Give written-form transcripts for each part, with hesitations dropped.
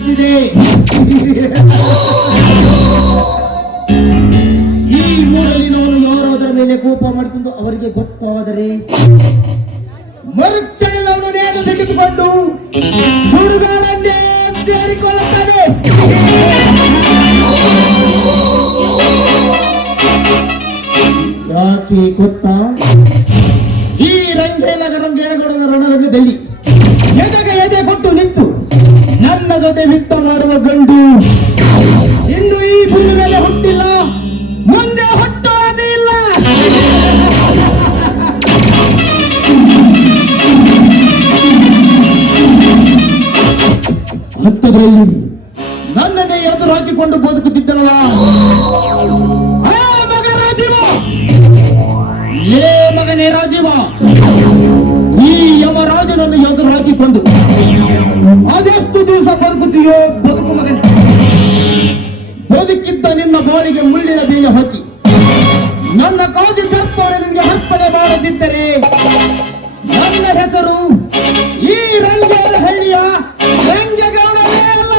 ಕಾಣುತ್ತಿದೆ. ಈ ಮೂರಲ್ಲಿನವನು ಯಾರು ಅದರ ಮೇಲೆ ಕೋಪ ಮಾಡಿಕೊಂಡು ಅವರಿಗೆ ಗೊತ್ತಾದರೆ ಮರುಕ್ಷಣದವನು ನೇನು ಬಿಗಿದುಕೊಂಡು ಸುಡುಗಾಡನ್ನೇ ಸೇರಿಕೊಳ್ಳುತ್ತಾನೆ. ಯಾಕೆ ಗೊತ್ತಾ? ಈ ರಂಗೇನಗೌಡನ ರಣರಂಗದಲ್ಲಿ ಎದೆಗೆ ಎದೆ ಕೊಟ್ಟು ನಿಂತು ನನ್ನ ಜೊತೆ ಯುದ್ಧ ಮಾಡುವ ಗಂಡು ಇನ್ನು ಈ ಭೂಮಿ ಮೇಲೆ ಹುಟ್ಟಿಲ್ಲ, ಮುಂದೆ ಹುಟ್ಟೋದೇ ಇಲ್ಲ. ಅಂಥದ್ರಲ್ಲಿ ನನ್ನನ್ನೇ ಎದುರು ಹಾಕಿಕೊಂಡು ಬದುಕುತ್ತಿದ್ದಲ್ಲ ಮಗ ರಾಜೀವ, ಲೇ ಮಗನೇ ರಾಜೀವ, ಈ ಯಮರಾಜನನ್ನು ಎದುರು ಹಾಕಿಕೊಂಡು ಅದೆಷ್ಟು ದಿವಸ ಬದುಕುತ್ತೀಯೋ ಬದುಕು ಮಗನೇ. ಬದುಕಿದ್ದ ನಿನ್ನ ಬಾಳಿಗೆ ಮುಳ್ಳಿನ ಬೇಳೆ ಹಾಕಿ ನನ್ನ ಕಾದಿ ದರ್ಪಣೆ ನಿನಗೆ ಅರ್ಪಣೆ ಮಾಡದಿದ್ದರೆ ನನ್ನ ಹೆಸರು ಈ ರಂಗೇರ ಹಳ್ಳಿಯ ರಂಗೇಗೌಡನೇ ಅಲ್ಲ.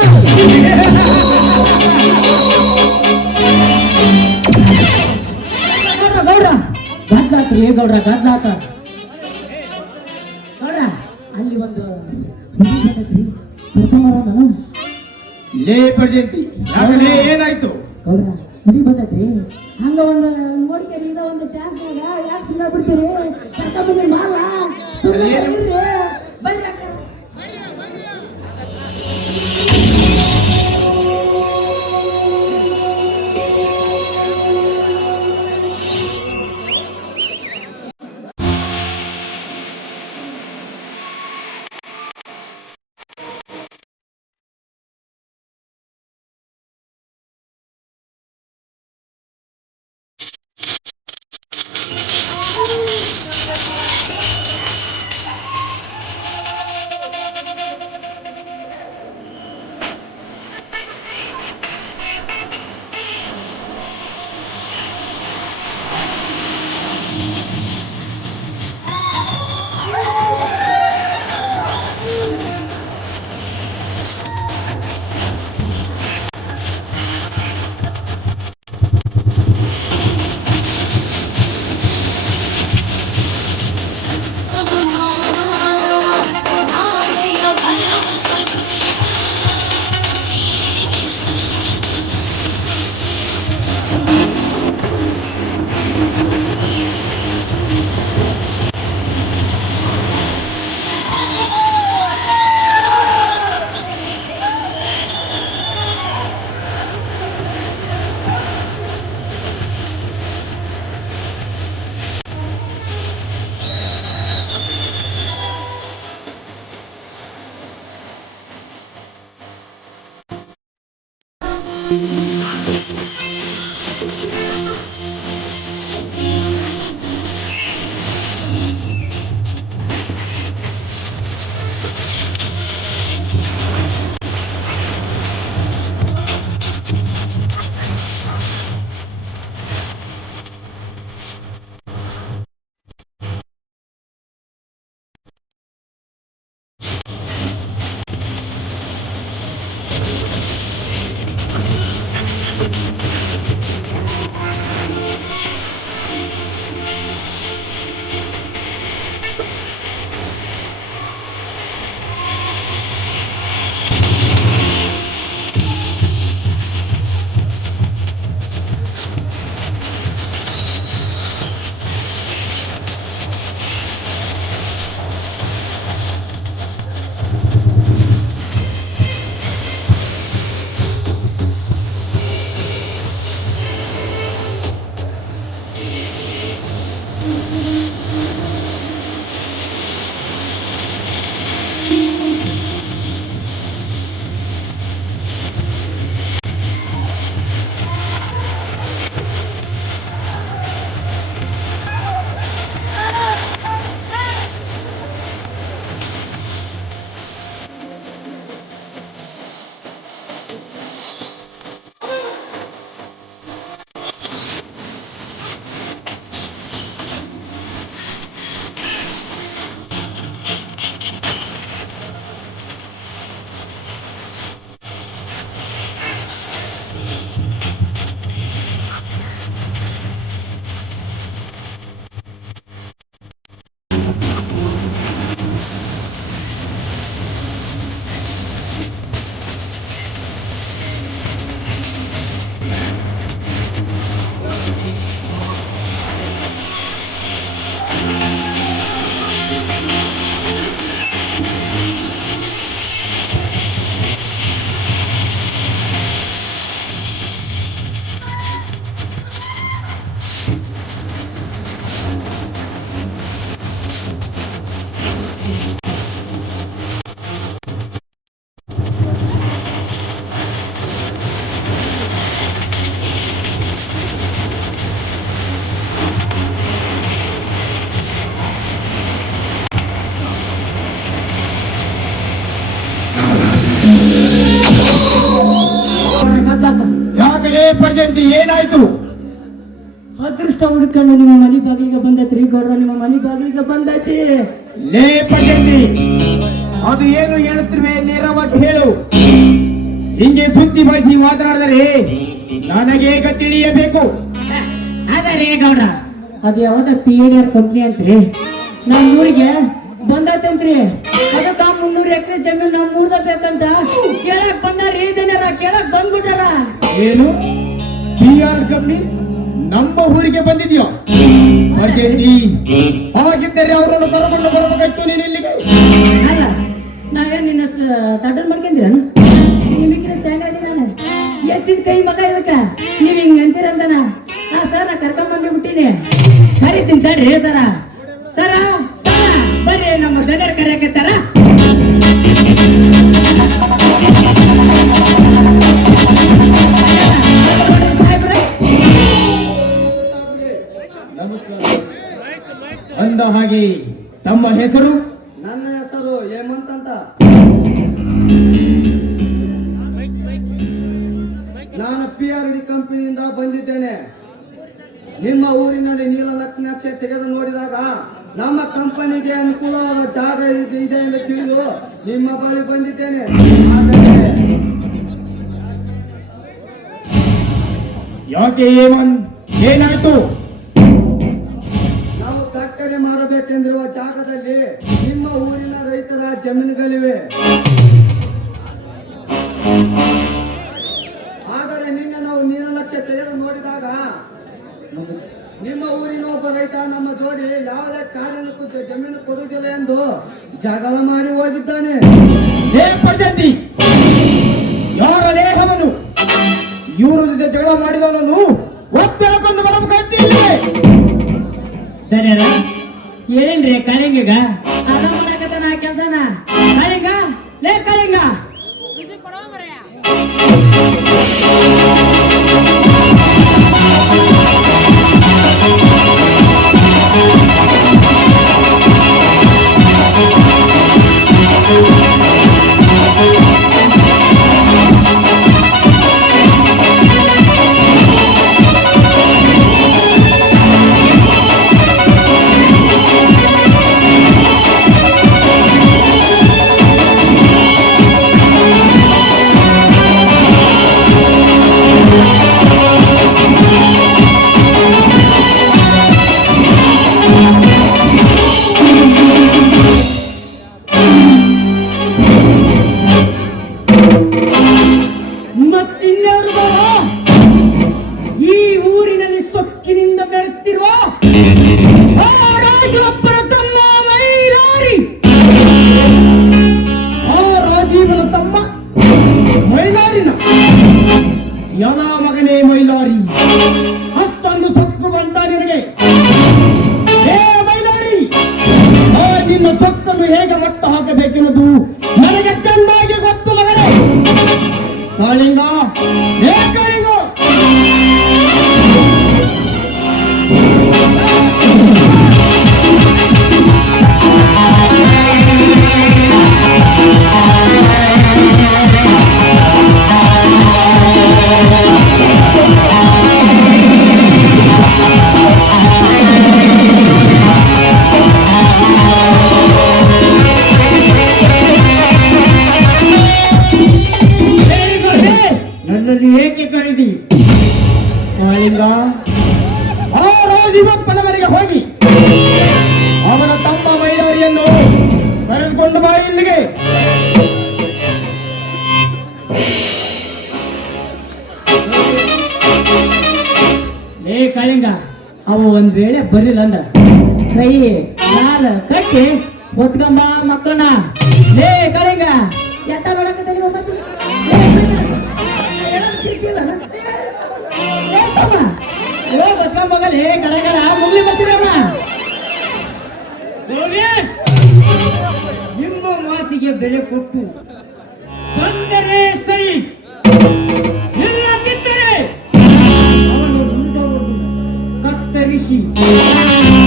ಗೌಡ್ರ ಗದ್ಲಾತ್ರಿ, ಗೌಡ್ರ ಗದ್ಲಾತ. ಗೌಡ್ರ ಅಲ್ಲಿ ಒಂದು ಲೇ ಪರ್ಜಂತಿ, ಆಗಲೇ ಏನಾಯ್ತು? ಗೌಡ್ರ ಹುಡಿ ಬಂದೈತ್ರಿ, ಹಂಗ ಒಂದು ನೋಡ್ಕೇರಿ, ಇದ ಒಂದು ಚಾನ್ಸ್ ಯಾಕೆ ಸುಮ್ಮನೆ ಬಿಡ್ತೀರಿ? ಕರ್ಕೊಂಡ್ಬಂದಿರಿ ಮಾಲ ಬರ್ರಿ ಅಕ್ಕ. ಪರ್ಜಂತಿ ಏನಾಯ್ತು? ಅದೃಷ್ಟ ಹುಡುಕೊಂಡು ನಿಮ್ಮ ಮನೆ ಬಾಗಿಲಿಗೆ ಬಂದೈತ್ರಿ ಗೌಡ್ರ, ನಿಮ್ಮ ಮನೆ ಬಾಗಿಲಿಗೆ ಬಂದೈತಿ. ಲೇ ಪರ್ಜಂತಿ, ಅದು ಏನು ಹೇಳುತ್ತಿರುವೆ ನೇರವಾಗಿ ಹೇಳು. ಹಿಂಗೆ ಸುತ್ತಿ ಬಳಸಿ ಮಾತನಾಡಿದರೆ ನನಗೆ ಈಗ ತಿಳಿಯಬೇಕು. ಅದೇ ಗೌಡ್ರ, ಅದು ಯಾವ್ದ PADR ಕಂಪ್ನಿ ಅಂತ್ರಿ, ನಮ್ಮ ಊರಿಗೆ ಬಂದೈತಂತ್ರಿ. ಅದಕ್ಕ 300 ಎಕರೆ ಜಮೀನು ನಮ್ಮ ಊರ್ದ ಬೇಕಂತ ಕೇಳಕ್ ಬಂದಾರಿ. ಜನರ ಕೇಳಕ್ ಬಂದ್ಬಿಟ್ಟಾರ. ಏನು PR ಕಂಪ್ನಿ ನಮ್ಮ ಊರಿಗೆ ಬಂದಿದ್ಯೋ? ಪರ್ಜಂತಿ, ಹಾಗಿದ್ದರೆ ಅವರನ್ನು ಕರ್ಕೊಂಡು ಬರಬೇಕಾಯ್ತು ನೀನು ಇಲ್ಲಿಗೆ. ಅಲ್ಲ, ನಾವೇನ್ ನಿನ್ನಷ್ಟು ದಡ್ಡನ್ ಮಾಡ್ಕೊಂಡ್ರ? ನಿಮಗಿನ ಶಾನೆ ನಾನು ಎತ್ತಿದ ಕೈ ಮಗ ಇದಕ್ಕ ನೀವ್ ಹಿಂಗ ಅಂತೀರಂತಾನ. ಸರ್, ನಾ ಕರ್ಕೊಂಡ್ ಬಂದು ಬಿಟ್ಟಿನಿ. ಕರಿತೀನಿ ತಡ್ರಿ ಸರ. ಸರ ಸರ ಬರ್ರಿ, ನಮ್ಮ ಜನರ ಕರೆಯಕತ್ತಾರ. ಅಂದ ಹಾಗೆ ತಮ್ಮ ಹೆಸರು? ನನ್ನ ಹೆಸರು ಹೇಮಂತ್ ಅಂತ. ನಾನು PRD ಕಂಪನಿಯಿಂದ ಬಂದಿದ್ದೇನೆ. ನಿಮ್ಮ ಊರಿನಲ್ಲಿ ನೀಲನಕ್ಷೆ ತೆಗೆದು ನೋಡಿದಾಗ ನಮ್ಮ ಕಂಪನಿಗೆ ಅನುಕೂಲವಾದ ಜಾಗ ಇದೆ ಎಂದು ತಿಳಿದು ನಿಮ್ಮ ಬಳಿ ಬಂದಿದ್ದೇನೆ. ಆದರೆ ಯಾಕೆ ಏನಾಯ್ತು? ನಾವು ಫ್ಯಾಕ್ಟರಿ ಮಾಡಬೇಕೆಂದಿರುವ ಜಾಗದಲ್ಲಿ ನಿಮ್ಮ ಊರಿನ ರೈತರ ಜಮೀನುಗಳಿವೆ. ಆದರೆ ನಿನ್ನೆ ನಾವು ನೀಲನಕ್ಷೆ ತೆಗೆದು ನೋಡಿದಾಗ ನಿಮ್ಮ ಊರಿನ ಒಬ್ಬ ರೈತ ನಮ್ಮ ಜೋಡಿ ಯಾವುದೇ ಕಾರ್ಯಕ್ಕೂ ಜಮೀನು ಕೊಡುವುದಿಲ್ಲ ಎಂದು ಜಗಳ ಮಾಡಿ ಹೋಗಿದ್ದಾನೆ. ಹೇ ಪರ್ಜಂತಿ, ಯಾರ ಲೇಹವನು ಇವ್ರ ಜೊತೆ ಜಗಳ ಮಾಡಿದವನನ್ನು ಒತ್ತಿ ಹೇಳ್ಕೊಂಡು ಬರಬೇಕಾಯ್ತು ಇಲ್ಲಿಗೆ. ದರ್ಯಾರ ಏನೇನ್ರಿ ಕಾಳಿಂಗ ಮಾಡಕತ್ತಾನ ಕೆಲ್ಸನ? ಕಾಳಿಂಗ, ಲೇ ಕಾಳಿಂಗ, ಮತ್ತಿನ್ಯಾರು ಬಾರೋ ಈ ಊರಿನಲ್ಲಿ ಸೊಕ್ಕಿನಿಂದ ಬೆರೆತಿರುವ ರಾಜಪ್ಪನ ತಮ್ಮ ಮೈಲಾರಿ. ಆ ರಾಜೀವನ ತಮ್ಮ ಮೈಲಾರಿನ ಯನ ಮಗನೇ ಮೈಲಾರಿ, ಅಷ್ಟೊಂದು ಸೊಕ್ಕು ಬಂತ ನಿನಗೆ? ಹೇ ಮೈಲಾರಿ, ನಿನ್ನ ಸೊಕ್ಕನ್ನು ಹೇಗೆ ಮಟ್ಟ ಹಾಕಬೇಕೆನ್ನುವುದು ನನಗೆ ಚೆನ್ನಾಗಿ ಗೊತ್ತು ಮಗನೇ. ಕಾಳಿಂಗ, ಹೇ ಕಾಳಿಂಗ, ನನ್ನಲ್ಲಿ ಏಕೆ ಕರೆದಿ? ಕಾಳಿಂಗ, ಆ ರಾಜೀವಪ್ಪನ ಮನೆಗೆ ಹೋಗಿ ಅವನ ತಮ್ಮ ಮೈಲಾರಿಯನ್ನು ಕರೆದುಕೊಂಡು ಬಾ ಇಲ್ಲಿಗೆ. ಲೇ ಕಾಳಿಂಗ, ಅವು ಒಂದ್ ವೇಳೆ ಬರಲಿಲ್ಲ ಅಂದ್ರ ಕೈ ಕಾಲ ಕಟ್ಟಿ ಹೊತ್ಕೊಂಬ ಮಕ್ಕಳನ್ನ. ಲೇ ಕಾಳಿಂಗ, ಎತ್ತ ನೋಡಕತ್ತಲ್ಲಿ ಹೊತ್ಕೊಂಬಗಲೇ ಕಡೆಗಡ ಮುಗ್ಲಿ ಬರ್ತೀರಮ್ಮ. ನಿಮ್ಮ ಮಾತಿಗೆ ಬೆಲೆ ಕೊಟ್ಟು ಬಂದರೆ ಸರಿ, ಇಲ್ಲದಿದ್ದರೆ ಅವನ ರುಂಡವನ್ನು ಕತ್ತರಿಸಿ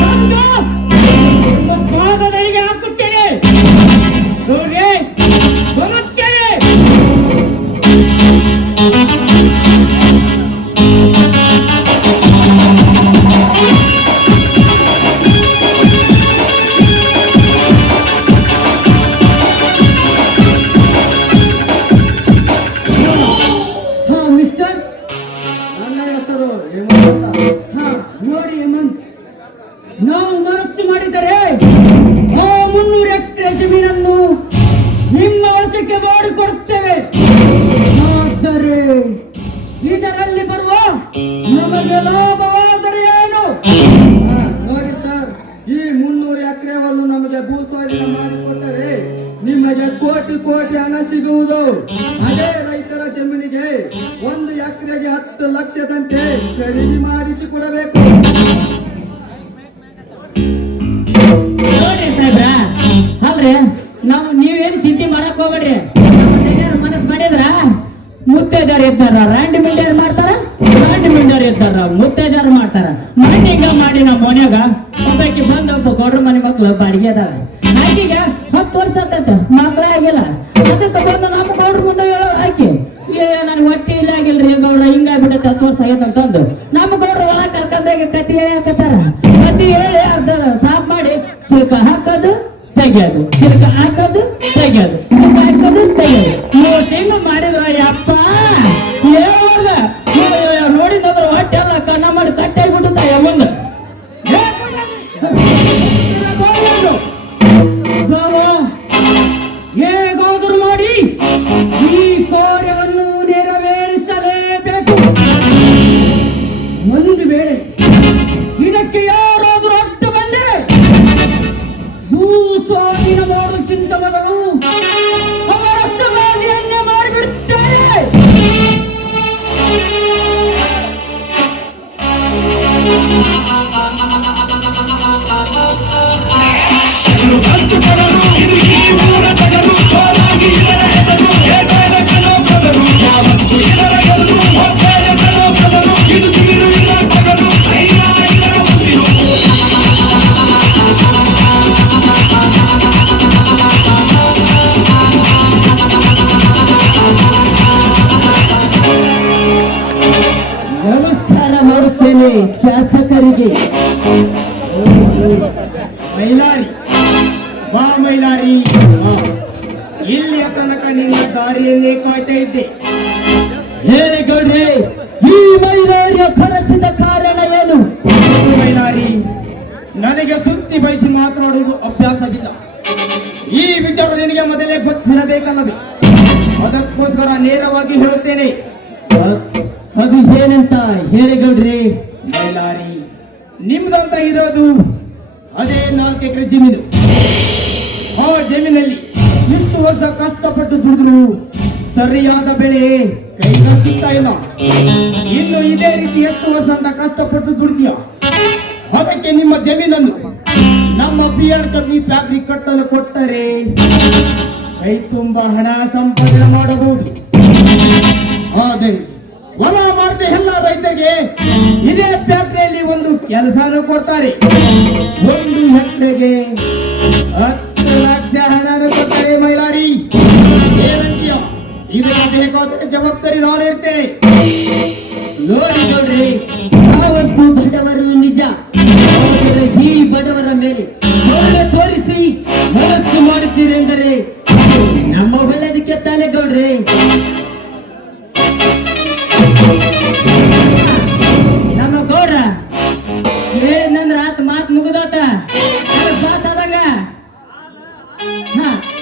ತಂದು ನಿಮ್ಮ ಪಾದದಡಿಗೆ ಹಾಕುತ್ತೇನೆ. ನೋಡ್ರಿ, ಬರುತ್ತೇನೆ. ಸಿಗುವುದು. ಅದೇ ರೈತರ ಜಮೀನಿಗೆ 1 ಎಕರೆಗೆ 10 ಲಕ್ಷದಂತೆ ಖರೀದಿ ಮಾಡಿಸಿಕೊಡಬೇಕು. ನೋಡ್ರಿ ಸಾಹೇಬ್ರ, ಅಲ್ರಿ ನೀವೇನು ಚಿಂತೆ ಮಾಡಕ್ ಹೋಗ್ಬೇಡ್ರಿ. ಏನಾರು ಮನಸ್ಸು ಮಾಡಿದ್ರ ಮುತ್ತೈದಾರ ಇದ್ದಾರ ರಾಂಡಿ ಮಿಂಡೇರ್ ಮಾಡ್ತಾರ, ರಾಂಡಿ ಮಿಂಡೇರ್ ಇದ್ದಾರ ಮುತ್ತೈದಾರ ಮಾಡ್ತಾರ. ಮಣ್ಣಿಗ ಮಾಡಿ ನಮ್ಮ ಮನ್ಯಾಗ ಒಬ್ಬಾಕಿ ಬಂದ ಒಬ್ಬ ಗೌಡ್ರ ಮನೆ ಮಕ್ಳು ಬಾಡಿಗೆ ಅದಾವ. ಆಕಿಗೆ 10 ವರ್ಷ ಆತೈತ, ಮಕ್ಳೇ ಆಗಿಲ್ಲ. ಅದಕ್ಕೆ ಬಂದು ನಮ್ಮ ಗೌಡ್ರ ಮುಂದೆ ಹೇಳೋ ಆಕಿ ನನ್ ಹೊಟ್ಟೆ ಇಲ್ಲ ಆಗಿಲ್ರಿ ಗೌಡ್ರ, ಹಿಂಗಾಗ್ಬಿಟ್ಟೈತೆ 10 ವರ್ಷ ಆಗೈತೆ ಅಂತಂದು ನಮ್ಮ ಗೌಡ್ರ ಹೊಲ ಕರ್ಕೊಂಡಾಗ ಕತಿ ಹೇಳಕತ್ತಾರ. ಕತಿ ಹೇಳಿ ಅರ್ಧ ಸಾಫ್ ಮಾಡಿ ಚಿಲ್ಕ ಹಾಕೋದು ತೆಗಿಯೋದು, ಚಿಲ್ಕ ಹಾಕೋದು ತೆಗಿಯೋದು, ಚಿಲ್ಕ ಹಾಕೋದು ತೆಗಿಯೋದು. 3 ತಿಂಗಳು ಮಾಡಿದ್ರ ಯಪ್ಪ ನೋಡಿದ್ರ ಹೊಟ್ಟೆ ಎಲ್ಲ ಕಣ್ಣ ಮಾಡಿ ಕಟ್ಟಾಗ್ಬಿಟ್ಟು ಮುಂದೆ ಹೇಗಾದರೂ ಮಾಡಿ ಈ ಕಾರ್ಯವನ್ನು ನೆರವೇರಿಸಲೇಬೇಕು. ಒಂದು ವೇಳೆ ಇದಕ್ಕೆ ಯಾರಾದರೂ ಅಡ್ಡ ಬಂದರೆ ಭೂಸ್ವಾಧೀನ ಮಾಡೋಕ್ಕಿಂತ ಮೊದಲು ಅವರ ಸಮಾಧಿಯನ್ನೇ ಮಾಡಿಬಿಡುತ್ತಾರೆ. ನಮಸ್ಕಾರ ಮಾಡುತ್ತೇನೆ ಶಾಸಕರಿಗೆ. ಮೈಲಾರಿ ಬಾ ಮೈಲಾರಿ, ಇಲ್ಲಿಯ ತನಕ ನಿನ್ನ ದಾರಿಯನ್ನೇ ಕಾಯ್ತಾ ಇದ್ದೆ. ಹೇಳಿ ಗೌಡ್ರೆ, ಈ ಮೈಲಾರಿಯ ಕರೆಸಿದ ಕಾರಣ ಏನು? ಮೈಲಾರಿ, ನನಗೆ ಸುತ್ತಿ ಬಯಸಿ ಮಾತನಾಡುವುದು ಅಭ್ಯಾಸವಿಲ್ಲ. ಈ ವಿಚಾರ ನಿನಗೆ ಮೊದಲೇ ಗೊತ್ತಿರಬೇಕಲ್ಲವೇ? ಅದಕ್ಕೋಸ್ಕರ ನೇರವಾಗಿ ಹೇಳುತ್ತೇನೆ. ಅದು ಏನಂತ ಹೇಳಿ ಗೌಡ್ರೆ. ಮೈಲಾರಿ, ನಿಮ್ದಂತ ಇರೋದು ಅದೇ 4 ಎಕರೆ ಜಮೀನು. ಆ ಜಮೀನಲ್ಲಿ ಇಷ್ಟು ವರ್ಷ ಕಷ್ಟಪಟ್ಟು ದುಡಿದ್ರು ಸರಿಯಾದ ಬೆಳೆ ಕೈಗೆ ಸಿಗ್ತಾ ಇಲ್ಲ. ಇನ್ನು ಇದೇ ರೀತಿ ಎಷ್ಟು ವರ್ಷ ಅಂತ ಕಷ್ಟಪಟ್ಟು ದುಡಿದೀಯ. ಅದಕ್ಕೆ ನಿಮ್ಮ ಜಮೀನನ್ನು ನಮ್ಮ ಬಿಆರ್ ಕಂಪನಿ ಫ್ಯಾಕ್ಟರಿ ಕಟ್ಟಲು ಕೊಟ್ಟರೆ ಕೈ ತುಂಬ ಹಣ ಸಂಪಾದನೆ ಮಾಡಬಹುದು. ಆದರೆ ಹೊಲ ಮಾಡಿದ ಎಲ್ಲ ರೈತರಿಗೆ ಇದೇ ಫ್ಯಾಕ್ಟರಿಯಲ್ಲಿ ಒಂದು ಕೆಲಸನೂ ಕೊಡ್ತಾರೆ. 1 ಎಕರೆಗೆ 10 ಲಕ್ಷ ಹಣನೂ ಕೊಡ್ತಾರೆ. ಮೈಲಾರಿ, ಏನಂತೀಯ? ಇದಕ್ಕೆ ಬೇಕಾದ ಜವಾಬ್ದಾರಿ ನಾನು ಇರ್ತೇನೆ. ನೋಡಿ ಗೌಡ್ರೆ, ನಾವಂತೂ ಬಡವರು ನಿಜ. ಆದರೆ ಈ ಬಡವರ ಮೇಲೆ ಕರುಣೆ ತೋರಿಸಿ ಮನಸ್ಸು ಮಾಡುತ್ತೀರೆಂದರೆ ನಮ್ಮ ಒಳ್ಳೆದಕ್ಕೆ ತಾನೇ ಗೌಡ್ರೆ. ನಮ್ಮ ಗೌಡ್ರ ಹೇಳಿದ್ನಂದ್ರ ಆತ ಮಾತು ಮುಗಿದೋತ ಪಾಸ್ ಆದಂಗ.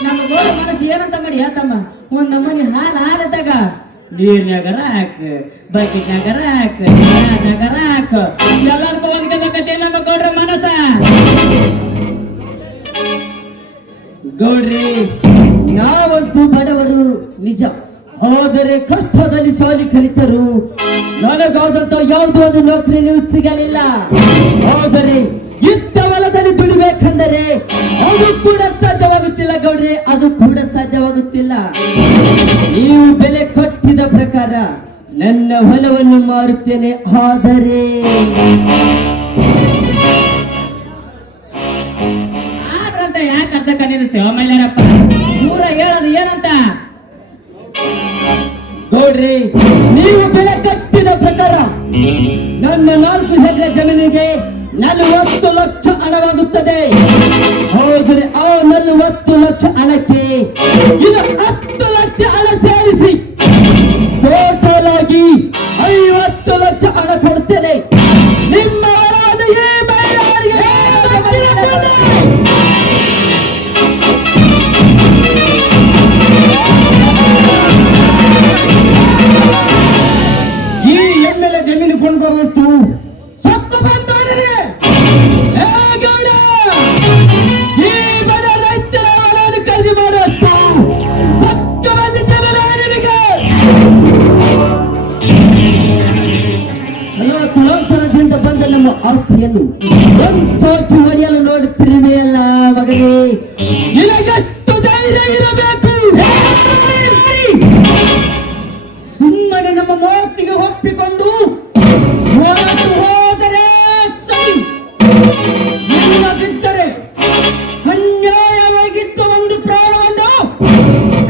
ನಮ್ಮ ಗೌಡ ಮನಸ್ಸು ಏನಂತ ಮಾಡಿ ಹೇಳ್ತಮ್ಮ, ಒಂದ್ ನಮ್ಮನಿ ಹಾಲತ್ತಾಗ ನೀರ್ನಾಗರ ಹಾಕ, ಬಕೆಟ್ನಾಗರ ಹಾಕ, ನಾಗರ ಹಾಕ, ಎಲ್ಲದಕ್ಕೂ ಒಂದ್ಕತೆ ನಮ್ಮ ಗೌಡ್ರ ಮನಸ್ಸ. ಗೌಡ್ರಿ, ನಾವಂತೂ ಬಡವರು ನಿಜ. ಆದರೆ ಕಷ್ಟದಲ್ಲಿ ಶಾಲೆ ಕಲಿತರು ನನಗಾದಂತ ಯಾವುದೋ ಒಂದು ನೌಕರಿಯೂ ಸಿಗಲಿಲ್ಲ. ಆದರೆ ಯುದ್ಧ ಹೊಲದಲ್ಲಿ ದುಡಿಬೇಕೆಂದರೆ ಅದು ಕೂಡ ಸಾಧ್ಯವಾಗುತ್ತಿಲ್ಲ ಗೌಡ್ರೆ, ಅದು ಕೂಡ ಸಾಧ್ಯವಾಗುತ್ತಿಲ್ಲ. ನೀವು ಬೆಲೆ ಕೊಟ್ಟಿದ ಪ್ರಕಾರ ನನ್ನ ಹೊಲವನ್ನು ಮಾರುತ್ತೇನೆ. ಆದರೆ ಆದ್ರಂತ ಯಾಕೆ ಅರ್ಧ ಕಣ್ಣಿಸ್ತೇವ ಮೈಲಾರಪ್ಪ? ದೂರ ಹೇಳೋದು ಏನಂತ ಗೌಡ್ರಿ, ನೀವು ಬೆಲೆ ಕಟ್ಟಿದ ಪ್ರಕಾರ ನನ್ನ 4 ಎಕರೆ ಜಮೀನಿಗೆ 40 ಲಕ್ಷ ಹಣವಾಗುತ್ತದೆ. ಹೌದ್ರೆ ಆ 40 ಲಕ್ಷ ಹಣಕ್ಕೆ ಇದು 10 ಲಕ್ಷ ಹಣ ಸೇರಿಸಿ ಟೋಟಲ್ ಆಗಿ 50 ಲಕ್ಷ ಹಣ ಕೊಡ್ತೇನೆ. ನಿಮ್ಮ ಹೊಲವಾದ ಈ ಮೈಲಾರಿಗೆ ಈ ಎಮ್ಮೆಲೆ ಜಮೀನು ಕೊಂಡ್ಕೊರೋಷ್ಟು ಸತ್ತು ಬಂದವನಿಗೆ ಈ ಬಡ ರೈತರ ಹೊಲವನ್ನು ಖರೀದಿ ಮಾಡುವಷ್ಟು ಸತ್ತು ಬಂದ ಮನೆಯನ್ನು ಒಂಚೋಟಿ ಹೊಡೆಯಲು ನೋಡುತ್ತಿರುವೆಯಲ್ಲ ಮಗನೇ, ನಿನಗೆಷ್ಟು ಧೈರ್ಯ ಇರಬೇಕು? ಸುಮ್ಮನೆ ನಮ್ಮ ಮೂರ್ತಿಗೆ ಒಪ್ಪಿಕೊಂಡು ಹೊರಟು ಹೋದರೆ ಸರಿ, ಇಲ್ಲದಿದ್ದರೆ ಅನ್ಯಾಯವಾಗಿದ್ದ ಒಂದು ಪ್ರಾಣವನ್ನು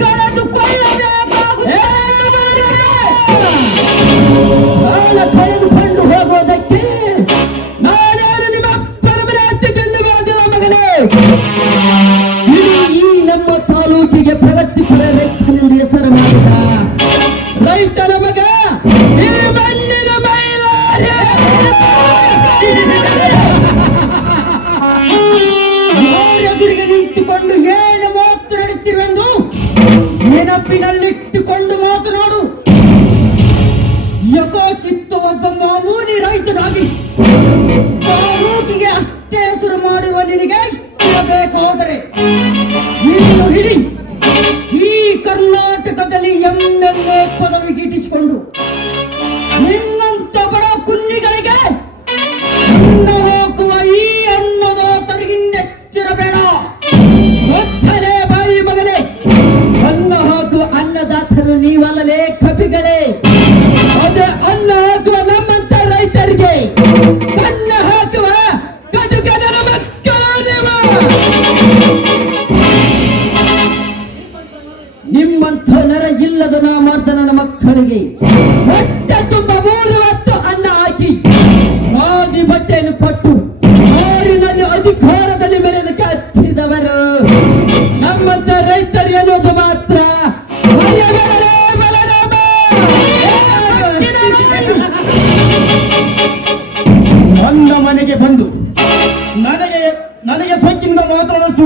ಕಳೆದುಕೊಳ್ಳಬೇಕಾಗುತ್ತದೆ. ಪ್ರಾಣ ಕಳೆದುಕೊಂಡು ಹೋಗೋದಕ್ಕೆ ನಾನೇನು ನಿಮ್ಮ ಅಪ್ಪನ ಮನೆ ಹತ್ತಿದ್ದ ಬೆಳೆದಿಲ್ಲ ಮಗನೇ. ಈ ನಮ್ಮ ತಾಲೂಕಿಗೆ ಪ್ರಗತಿಪರ ರೈತನೆಂದು ಹೆಸರು ಮಾಡಿದ ರೈತನ ಮಗ ಈ ಮಣ್ಣಿನ ಮೈಲಾರಿ. ಎದುರಿಗೆ ನಿಂತುಕೊಂಡು ಏನು ಮಾತನಾಡುತ್ತಿರುವೆಂದು ನೆನಪಿನಲ್ಲಿಟ್ಟುಕೊಂಡು ಮಾತನಾಡು. ಯಕೋಚಿತ್ತ ಒಬ್ಬ ಮಾಮೂಲಿ ರೈತನಾಗಿ ತಾಲೂಕಿಗೆ ಅಷ್ಟೇ ಹೆಸರು ಮಾಡಿರುವ ನಿನಗೆ ಬೇಕಾದರೆ ನೀನು ಹಿಡಿ ಈ ಕರ್ನಾಟಕದಲ್ಲಿ MLA ಪದವಿ ಗಿಟ್ಟಿಸಿಕೊಂಡು ನಿನ್ನಂತ ಬಡ ಕುನ್ನಿಗಳಿಗೆ ಅನ್ನ ಹಾಕುವ ಈ ಅನ್ನದಾತರಿಗಿನ್ನೆಚ್ಚಿರಬೇಡ. ಒಚ್ಚಲೇ ಬಾಯಿ ಮಗನೇ, ಅನ್ನ ಹಾಕುವ ಅನ್ನದಾತರು ನೀವಲ್ಲಲೇ ಕಪಿಗಳೇ. ಅದೇ ಅನ್ನ ಹಾಕುವ ನಮ್ಮಂತ ರೈತರಿಗೆ ಕನ್ನ ಹಾಕುವ ಕಟುಕನ ಮಕ್ಕಳು ನೀವು. ನಿಮ್ಮಂಥ ನರ ಇಲ್ಲದ ನಾಮರ್ದನ ಮಕ್ಕಳಿಗೆ ಹೊಟ್ಟೆ ತುಂಬ 3 ಹೊತ್ತು ಅನ್ನ ಹಾಕಿ ಖಾದಿ ಬಟ್ಟೆಯನ್ನು ಕೊಟ್ಟು ನಾರಿನಲ್ಲಿ ಅಧಿಕಾರದಲ್ಲಿ ಮೆರೆದಕ್ಕೆ ಹಚ್ಚಿದವರು ನಮ್ಮಂತ ರೈತರು ಎನ್ನುವುದು ಮಾತ್ರ ಮರೆಯಬೇಡಲೇ ಬಲರಾಮ. ನನ್ನ ಮನೆಗೆ ಬಂದು ನನಗೆ ಸೊಕ್ಕಿನಿಂದ ಮಾತನಾಡಷ್ಟು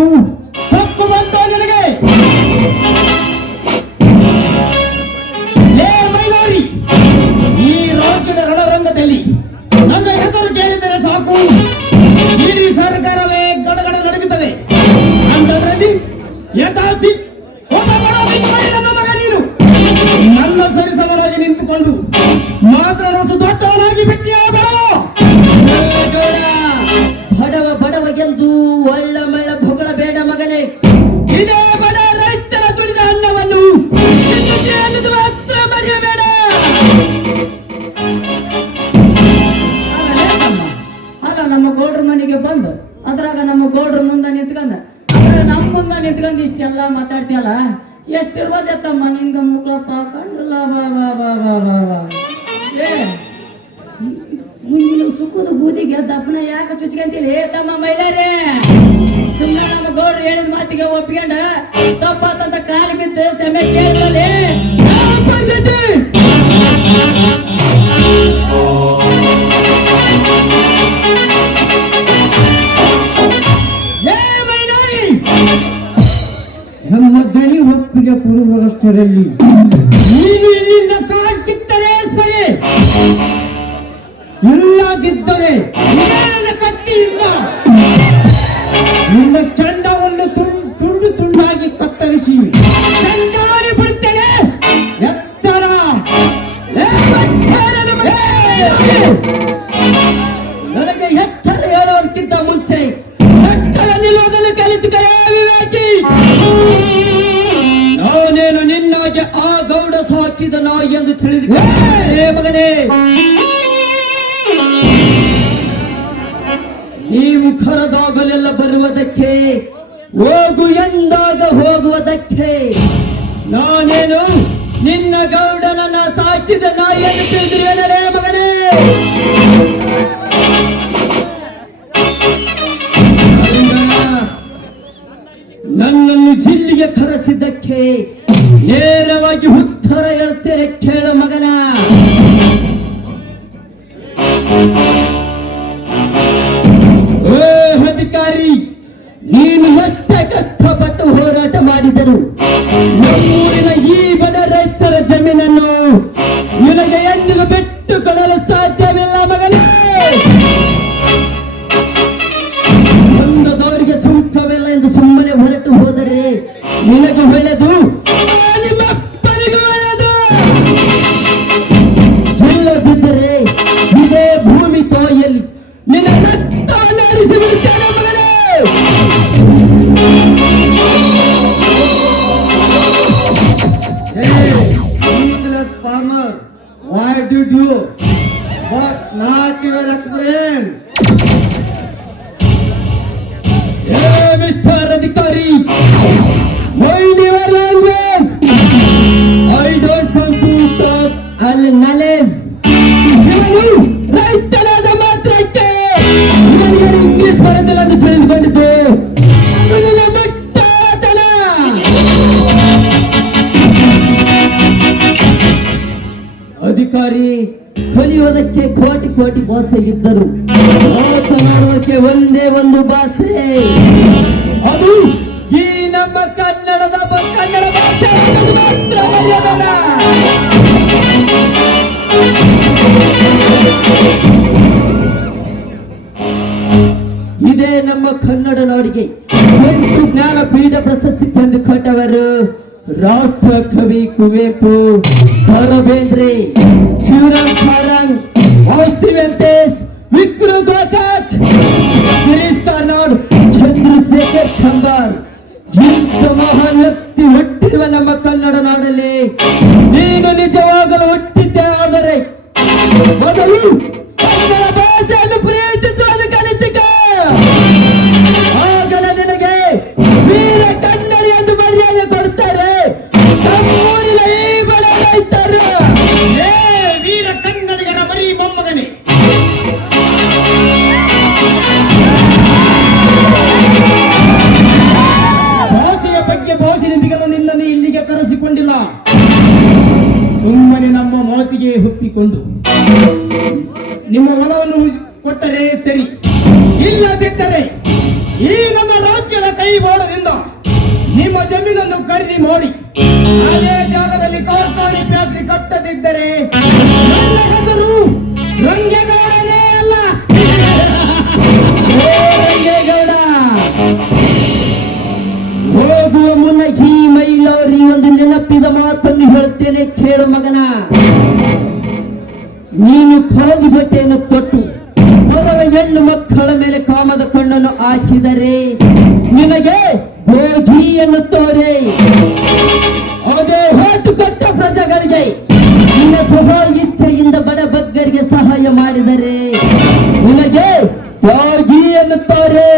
ತಪ್ಪು ಬಂತ ನಿನಗೆ? ಲೇ ಮೈಲಾರಿ, ಈ ರಾಜ್ಯದ ರಣರಂಗದಲ್ಲಿ ನನ್ನ ಹೆಸರು ಕೇಳಿದರೆ ಸಾಕು ಇಡೀ ಸರ್ಕಾರವೇ ಗಡಗಡ ನಡುಗುತ್ತದೆ. ಅಂಥದ್ರಲ್ಲಿ ಯಥಾಚಿ ಒಬ್ಬ ಬಡ ವ್ಯಕ್ತಿ ನನ್ನ ಮಗ ನೀನು ನನ್ನ ಸರಿಸಮನಾಗಿ ನಿಂತುಕೊಂಡು ಮಾತನಾಡುವಷ್ಟು ದೊಡ್ಡವನಾಗಿ ಬಿಟ್ಟಿಯಾದಳು. ಬಡವ ಬಡವ ಎಂದು ಒಳ್ಳ ಮಳ್ಳ ಭುಗಳ ಬೇಡ ಮಗನೇ. ಇದೇ ಬಡ ರೈತರ ದುಡಿದ ಅನ್ನವನ್ನು ಅನ್ನೋದು ಮಾತ್ರ ಮರೆಯಬೇಡ. ಅಲ್ಲ, ನಮ್ಮ ಗೌಡ್ರ ಮನೆಗೆ ಬಂದು ಅದ್ರಾಗ ನಮ್ಮ ಗೌಡ್ರ ಮುಂದೆ ನಿಂತ್ಕೊಂಡ ನಮ್ಮ ಮುಂದೆ ನಿಂತ್ಕೊಂಡು ಇಷ್ಟೆಲ್ಲ ಮಾತಾಡ್ತೀಯಲ್ಲ, ಎಷ್ಟಿರ್ಬೋದ ತಮ್ಮ ನಿನ್ಗ ಮುಖಪ್ಪ ಕಂಡಲ್ಲ. ಬಾ ಬಾ ಬಾ ಬಾ ಬಾ ಬಾ ಏ ನೀನು ಸುಖದ ಬೂದಿಗೆ ದಪ್ಪನ ಯಾಕೆ ಚುಚ್ಕೊಂತಿಲ್ಲ? ತಮ್ಮ ಮೈಲಾರೇ, ಸುಮ್ಮನೆ ನಮ್ಮ ಗೌಡ್ರು ಹೇಳಿದ ಮಾತಿಗೆ ಒಪ್ಪಿಕೊಂಡ ತಪ್ಪಾತಂತ ಕಾಲಿ ಬಿದ್ದು ಸಮಯ ಕೇಳಿದಲ್ಲಿ ನಮ್ಮ ದಣಿ ಒಪ್ಪಿಗೆ ಕೊಡುವಷ್ಟರಲ್ಲಿ ನೀನು ಇಲ್ಲಿಂದ ಕಾಡ್ಕಿತ್ತರೆ ಸರಿ, ಇಲ್ಲದಿದ್ದರೆ ನನ್ನ ಕತ್ತಿಯಿಂದ ನಿನ್ನ ಚಂಡವನ್ನು ತುಂಡು ತುಂಡಾಗಿ ಕತ್ತರಿಸಿ ಚಂಡಾಡಿ ಬಿಡುತ್ತೇನೆ. ಎಚ್ಚರ, ನನಗೆ ಎಚ್ಚರ ಹೇಳೋದಕ್ಕಿಂತ ಮುಂಚೆ ಎತ್ತರ ನಿಲ್ಲೋದನ್ನು ಕಲಿತುಕೊಳ್ಳೇ ವಿವೇಕಿ. ನಾನೇನು ನಿನ್ನಾಗೆ ಆ ಗೌಡ ಸಾಕಿದ ನಾಯಿ ಎಂದು ತಿಳಿದುಕೊಳ್ಳೇ ಮಗನೇ. ನೀವು ಕರೆದಾಗಲೆಲ್ಲ ಬರುವುದಕ್ಕೆ, ಹೋಗು ಎಂದಾಗ ಹೋಗುವುದಕ್ಕೆ. ನಾನೇನು ನಿನ್ನ ಗೌಡನನ್ನ ಸಾಕಿದ ನಾಯಿಯನ್ನು ತಿಳಿದಿರುವೆನಲೇ ಮಗನೇ. ನನ್ನನ್ನು ಜಿಲ್ಲಿಗೆ ಕರೆಸಿದ್ದಕ್ಕೆ ನೇರವಾಗಿ ಉತ್ತರ ಹೇಳ್ತೇನೆ ಕೇಳ ಮಗನ. ಅಧಿಕಾರಿ, ನೀನು ಮತ್ತೆ ಕಷ್ಟಪಟ್ಟು ಹೋರಾಟ ಮಾಡಿದರು ನಮ್ಮೂರಿನ ಈ ಬಡ ರೈತರ ಜಮೀನನ್ನು ನಿನಗೆ ಎಂದಿಗೂ ಬಿಟ್ಟು ಕೊಡಲು ಸಾಧ್ಯವಿಲ್ಲ ಮಗನೇ. ಬಂದದವರಿಗೆ ಸುಂಕವಿಲ್ಲ ಎಂದು ಸುಮ್ಮನೆ ಹೊರಟು ಹೋದರೆ ನಿನಗೂ ಒಳ್ಳೆದು, ನಿಮ್ಮ ಅಪ್ಪನಿಗೂ ಒಳ್ಳೆದು. farmer. Why did you? But not your experience. Hey, Mr. Adhikari, mind your language. I don't come to talk all knowledge. ಇವನು ರೈತನಾದ ಮಾತ್ರಕ್ಕೆ ಇವನಿಗೆ ಇಂಗ್ಲಿಷ್ ಬರೋದಿಲ್ಲ ಅಂತ ತಿಳಿದುಕೊಂಡಿದ್ದು ಇವನಿಗೆ ಮುಟ್ಟಾತನ. ಅಧಿಕಾರಿ ಕಲಿಯೋದಕ್ಕೆ ಕೋಟಿ ಕೋಟಿ ಭಾಷೆ ಇದ್ದರು, ಮಾತನಾಡೋದಕ್ಕೆ ಒಂದೇ ಒಂದು ಭಾಷೆ, ಅದು ಈ ನಮ್ಮ ಕನ್ನಡ ಭಾಷೆ ಅನ್ನೋದು ಮಾತ್ರ ಮರೆಯಬೇಡ. ಇದೇ ನಮ್ಮ ಕನ್ನಡ ನಾಡಿಗೆ 8 ಜ್ಞಾನಪೀಠ ಪ್ರಶಸ್ತಿ ತಂದು ಕೊಟ್ಟವರು ರಾಷ್ಟ್ರ ಕವಿ ಕುವೆಂಪು, ಬೇಂದ್ರೆ, ಶಿವರಾಮ್ ಕಾರಂಗ್, ಔಸ್ತಿ ವೆಂಕಟೇಶ್, ವಿಕ್ರಮ್ ಗೋಕಾಕ್, ಗಿರೀಶ್ ಕಾರ್ನಾಡ್, ಚಂದ್ರಶೇಖರ್ ಕಂಬಾರ್. ಇಂಥ ಮಹಾನ್ ವ್ಯಕ್ತಿ ಹುಟ್ಟಿರುವ ನಮ್ಮ ಕನ್ನಡ ನಾಡಲ್ಲಿ ನೀನು ನಿಜವಾಗಲು ಹುಟ್ಟಿದ್ದೆ ಆದರೆ ಮೊದಲು ಕನ್ನಡ ಭಾಷೆಯನ್ನು ಪ್ರೀತಿಸುವುದು ಕಲಿತಿಕ. ಆಗಲೇ ನಿನಗೆ ವೀರ ಕನ್ನಡಿ ಎಂದು ಮರ್ಯಾದೆ ಕೊಡ್ತಾರೆ ನಮ್ಮೂರಿನ ಈ ಬಡ ರೈತರು. ಏ ವೀರ ಕನ್ನಡಿಗರ ಮರಿ ಮೊಮ್ಮಗನೇ, ಭಾಷೆಯ ಬಗ್ಗೆ ಭಾಷೆಯೊಂದಿಗೆಲ್ಲ ನಿನ್ನನ್ನು ಇಲ್ಲಿಗೆ ಕರೆಸಿಕೊಂಡಿಲ್ಲ. ಸುಮ್ಮನೆ ನಮ್ಮ ಮಾತಿಗೆ ಒಪ್ಪಿಕೊಂಡು ನಿಮ್ಮ ಹೊಲವನ್ನು ಕೊಟ್ಟರೆ ಸರಿ, ಇಲ್ಲದಿದ್ದರೆ ಈ ನನ್ನ ರಾಜಕೀಯದ ಕೈ ಬೋಡದಿಂದ ನಿಮ್ಮ ಜಮೀನನ್ನು ಖರೀದಿ ಮಾಡಿ ಅದೇ ಜಾಗದಲ್ಲಿ ಕಾರ್ಖಾನೆ ಫ್ಯಾಕ್ಟರಿ ಕಟ್ಟದಿದ್ದರೆ ನನ್ನ ಹೆಸರು ರಂಗೇಗೌಡನೇ ಅಲ್ಲ. ಏ ರಂಗೇಗೌಡ, ಹೋಗುವ ಮುನ್ನ ಈ ಮೈಲವರಿ ಒಂದು ನೆನಪಿದ ಮಾತನ್ನು ಹೇಳುತ್ತೇನೆ, ಕೇಳು ಮಗನ. ನೀನು ಖಾದಿ ಬಟ್ಟೆಯನ್ನು ತೊಟ್ಟು ಹೊರರ ಹೆಣ್ಣು ಮಕ್ಕಳ ಮೇಲೆ ಕಾಮದ ಕಣ್ಣನ್ನು ಹಾಕಿದರೆ ನಿನಗೆ ಭೋಗಿ ಎನ್ನುತ್ತೋರೆ. ಅದೇ ಹೋಟು ಕೊಟ್ಟ ಪ್ರಜೆಗಳಿಗೆ ನಿನ್ನ ಸ್ವಭ ಇಚ್ಛೆಯಿಂದ ಬಡ ಬಗ್ಗರಿಗೆ ಸಹಾಯ ಮಾಡಿದರೆ ನಿನಗೆ ತ್ಯಾಗಿ ಎನ್ನುತ್ತಾರೆ.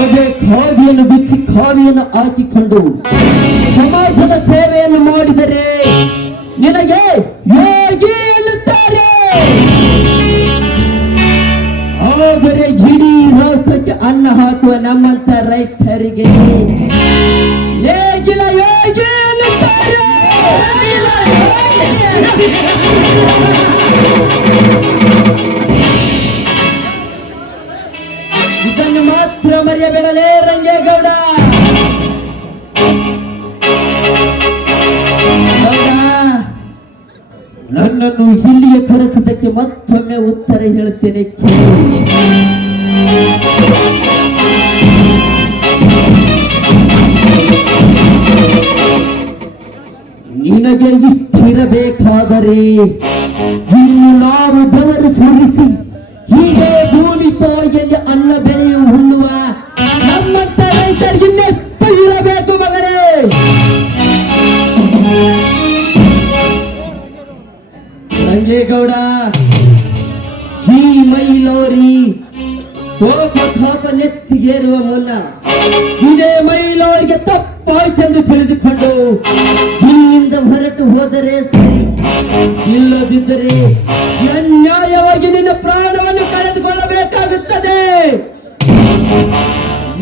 ಅದೇ ಖಾದಿಯನ್ನು ಬಿಚ್ಚಿ ಖಾದಿಯನ್ನು ಹಾಕಿಕೊಂಡು ಸಮಾಜದ ಸೇವೆಯನ್ನು ಮಾಡಿದರೆ ನಿನಗೆ ಯೋಗಿ ಎನ್ನುತ್ತಾರೆ. ಆದರೆ ಇಡೀ ರಾಷ್ಟ್ರಕ್ಕೆ ಅನ್ನ ಹಾಕುವ ನಮ್ಮಂತ ರೈತರಿಗೆ ನೇಗಿಲ ಯೋಗಿ ಎನ್ನುತ್ತಾರೆ. ಇದನ್ನು ಮಾತ್ರ ಮರೆಯಬೇಡಲೇ ರಂಗೇಗೌಡ. ನನ್ನನ್ನು ಇಲ್ಲಿಗೆ ಕರೆಸಿದ್ದಕ್ಕೆ ಮತ್ತೊಮ್ಮೆ ಉತ್ತರ ಹೇಳುತ್ತೇನೆ, ಕೇಳು. ನಿನಗೆ ಇಷ್ಟಿರಬೇಕಾದರೆ ಇನ್ನು ನಾವು ಬೆವರು ಸುರಿಸಿ ಹೀಗೆ ಭೂಮಿ ತಾಯಿಯಲ್ಲಿ ಅನ್ನ ಬೆಳೆಯು ಉಣ್ಣುವ ನಮ್ಮಂತ ರೈತರಿಗೆ ಇನ್ನೆಷ್ಟು ಇರಬೇಕು ಮಗನೇ. ರಂಗೇಗೌಡ, ಈ ಮೈಲೋರಿ ಕೋಪ ನೆತ್ತಿಗೇರುವ ಮುನ್ನ ಇದೇ ಮೈಲೋರಿಗೆ ತಪ್ಪಾಯ್ತೆಂದು ತಿಳಿದುಕೊಂಡು ಇಲ್ಲಿಂದ ಹೊರಟು ಹೋದರೆ ಸರಿ, ಇಲ್ಲದಿದ್ದರೆ ಅನ್ಯಾಯವಾಗಿ ನಿನ್ನ ಪ್ರಾಣವನ್ನು ಕಳೆದುಕೊಳ್ಳಬೇಕಾಗುತ್ತದೆ.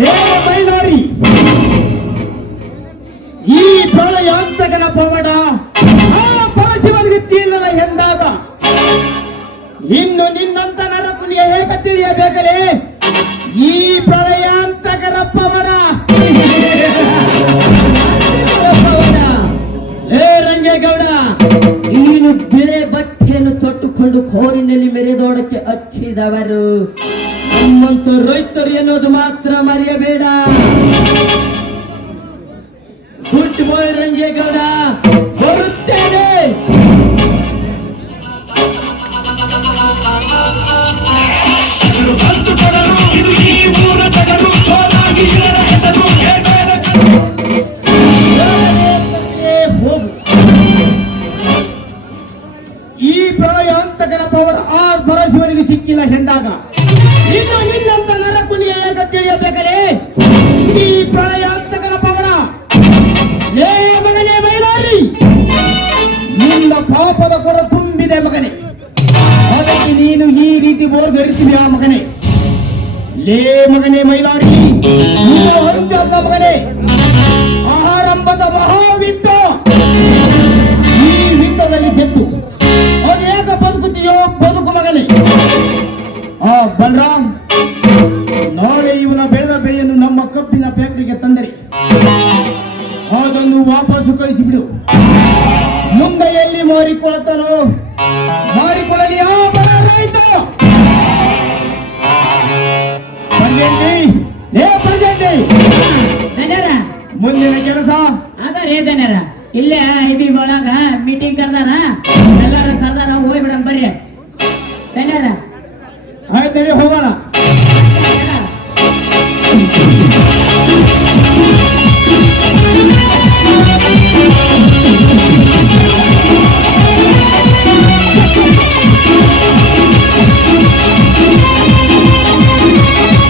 ಹೇ ಮೈಲಾರಿ, ಈ ಪ್ರಳಯಾಂತಕನ ಪವಾಡ ಆ ಪರಶಿವನಿಗೆ ತಿಳಿಯಲ್ಲ ಎಂದಾಗ ಇನ್ನು ನಿನ್ನಂತ ನರಕುನಿಯ ಹೇಗೆ ತಿಳಿಯಬೇಕಲೇ ಈ ಪ್ರಳಯಾಂತಕರ ಪವಾಡ. ಏ ರಂಗೇಗೌಡ, ನೀನು ಬಿಳೆ ಬಟ್ಟೆಯನ್ನು ತೊಟ್ಟುಕೊಂಡು ಕೋರಿನಲ್ಲಿ ಮೆರೆದೋಡಕ್ಕೆ ಹಚ್ಚಿದವರು ನಮ್ಮಂತ ರೈತರು ಎನ್ನುವುದು ಮಾತ್ರ ಮರೆಯಬೇಡ. ಗುಡ್ ಬಾಯ್ ರಂಗೇಗೌಡ, ಬರುತ್ತೇನೆ. ಹೋಗು, ಸಿಕ್ಕಿಲ್ಲ ಎಂದಾಗ ಇನ್ನು ನಿನ್ನಂತ ನರಕುನಿಯ ಏಕ ತಿಳಿಯಬೇಕಲೇ ಈ ಪ್ರಳಯ ಅಂತಕನ ಪವನ. ಲೇ ಮಗನೇ ಮೈಲಾರಿ, ನಿನ್ನ ಪಾಪದ ಕೊಡ ತುಂಬಿದೆ ಮಗನೇ, ಅದಕ್ಕೆ ನೀನು ಈ ರೀತಿ ಬೋರ್ಗರಿತೀವಿ ಆ ಮಗನೇ. ಲೇ ಮಗನೇ ಮೈಲಾರಿ, ಇದು ಒಂದಲ್ಲ ಮಗನೇ, ಆರಂಭದ ಮಹಾವಿದ್ದ. ಈ ವಿತ್ತದಲ್ಲಿ ಗೆದ್ದು ಅದೇಕ ಬದುಕುತ್ತೀಯೋ ಬದುಕು ಮಗನೇ. ಆ ಬಲರಾಮ್, ನಾಳೆ ಇವನ ಬೆಳೆದ ಬೆಳೆಯನ್ನು ನಮ್ಮ ಕಬ್ಬಿನ ಫ್ಯಾಕ್ಟರಿಗೆ ತಂದರೆ ಅದನ್ನು ವಾಪಸ್ಸು ಕಳಿಸಿಬಿಡು. ಮುಂದೆ ಎಲ್ಲಿ ಮಾರಿಕೊಳ್ಳುತ್ತಾನೋ ಮಾರಿಕೊಳ್ಳಲಿ. ಆ ಬಲರಾಯ್ತು ಪರ್ಜಂತಿ, ಧನ್ಯರ ಮುಂದಿನ ಕೆಲಸ ಅದಾರೇ ಧನ್ಯರ. ಇಲ್ಲೇ ಐಬಿ ಒಳಗ ಮೀಟಿಂಗ್ ಕರ್ದಾರ, ಎಲ್ಲಾರು ಕರ್ದಾರ, ಹೋಗ್ಬಿಡಮ್ ಬರ್ರಿ ಧನ್ಯರ. ಆಯ್ತು, ಹೋಗೋಣ.